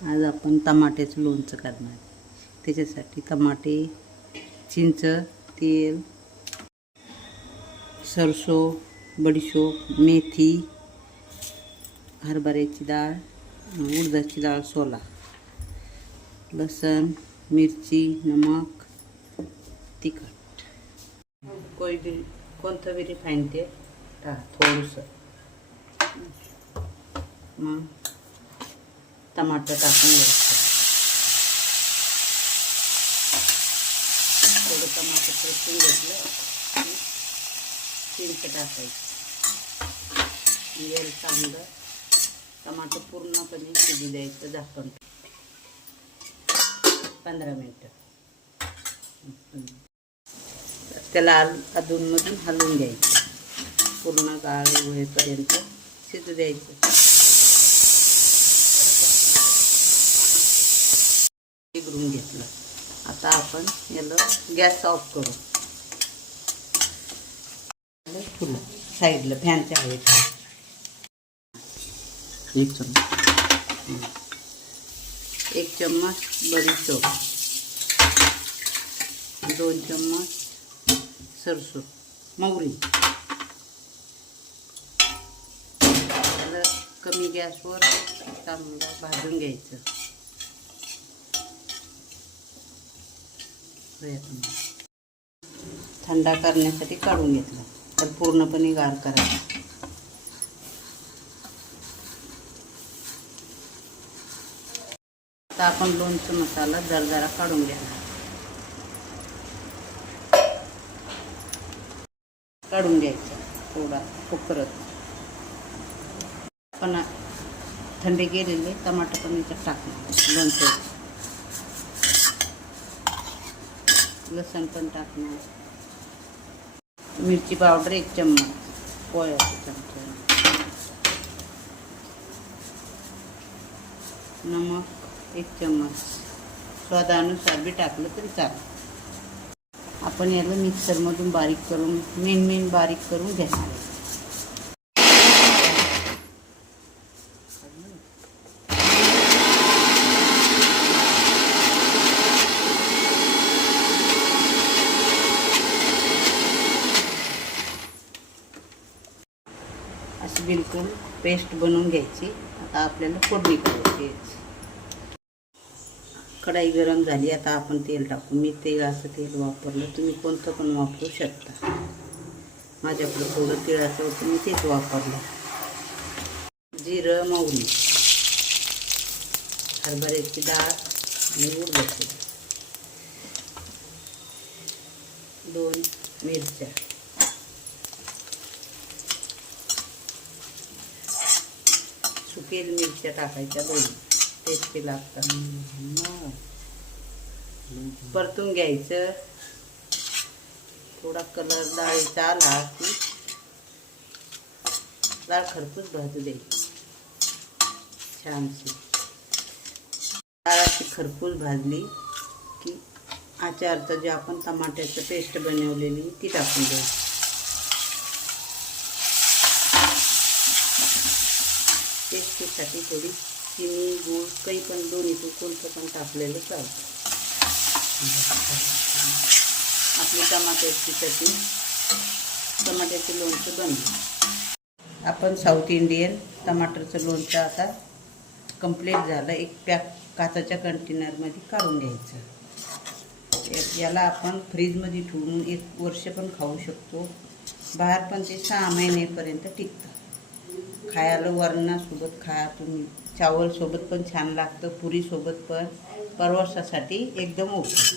आज आपण टमाट्याचं लोणचं करणार. त्याच्यासाठी टमाटे, चिंच, तेल, सरसो, बडीशोप, मेथी, हरभऱ्याची डाळ, उडदाची डाळ, सोला, लसण, मिरची, नमक, तिखट, कोणतं रिफाईन तेल थोडंसं. मग टमाटर टाकून घ्यायचं. थोडं टमाटर परतून घेतलं, चिंच टाकायचं. येल चांगलं टमाटर पूर्णपणे शिजू द्यायचं. झाकण 15 मिनटं. त्याला अधूनमधून हलवून घ्यायचं. पूर्ण गाळ होईपर्यंत शिजू द्यायचं. शिजवून घेतलं. आता आपण याला गॅस ऑफ करू. ठेवलं साईडला फॅनच्या हवेत. 1 चम्मच बडीशोप, 2 चम्मच सरसो, मोहरी. त्याला कमी गॅसवर चांगलं भाजून घ्यायचं. थंडा करण्यासाठी काढून घेतला. तर पूर्णपणे गार करायचं. आता आपण लोणचं मसाला जरा काढून घ्यायला. काढून घ्यायचा थोडा कुकरत. पण थंडे गेलेले टमाटर पण याच्यात टाकणार. लोणचं लसण पण टाकणार. मिरची पावडर 1 चम्मच, पोह्याचा चमचा, नमक 1 चम्मच, स्वादानुसार बी टाकलं तरी चालेल. आपण याला मिक्सरमधून बारीक करून मेन बारीक करून घेणार आहे. अशी बिलकुल पेस्ट बनवून घ्यायची. आता आपल्याला फोडणी करायची. कढाई गरम झाली. आता आपण तेल टाकू. मी तिळाचं तेल वापरलं. तुम्ही कोणतं पण वापरू शकता. माझ्याकडे थोडं तिळाचं होतं, मी तेच वापरलं. जिरं, मोहरी, हरभऱ्याची डाळ आणि उडदाची डाळ, 2 मिरच्या, सुकेल मिरच्या टाकायच्या 2. टेस्टी लागतात. परतून घ्यायचं. थोडा कलर डाळीचा आला की डाळ खरपूस भाजू द्यायची. छानशी डाळ अशी खरपूस भाजली की आचारचं जे आपण टमाट्याचं पेस्ट बनवलेली ती टाकून द्यायची. टेस्टीसाठी थोडी चिनी, गूळ, काही पण दोन्हीतून कोणतं पण टाकलेलं चालतं. आपली टमाट्याची चटणी, टमाट्याचं लोणचं बनलं. आपण साऊथ इंडियन टमाटरचं लोणचं आता कंप्लीट झालं. एक पॅक काचेच्या कंटेनरमध्ये काढून घ्यायचं. याला आपण फ्रीजमध्ये ठेवून 1 वर्ष पण खाऊ शकतो. बाहेर पण ते 6 महिन्यापर्यंत टिकतं. खायला वरणासोबत खा तुम्ही. चावलसोबत पण छान लागतं. पुरीसोबत पण. प्रवासासाठी एकदम ओके.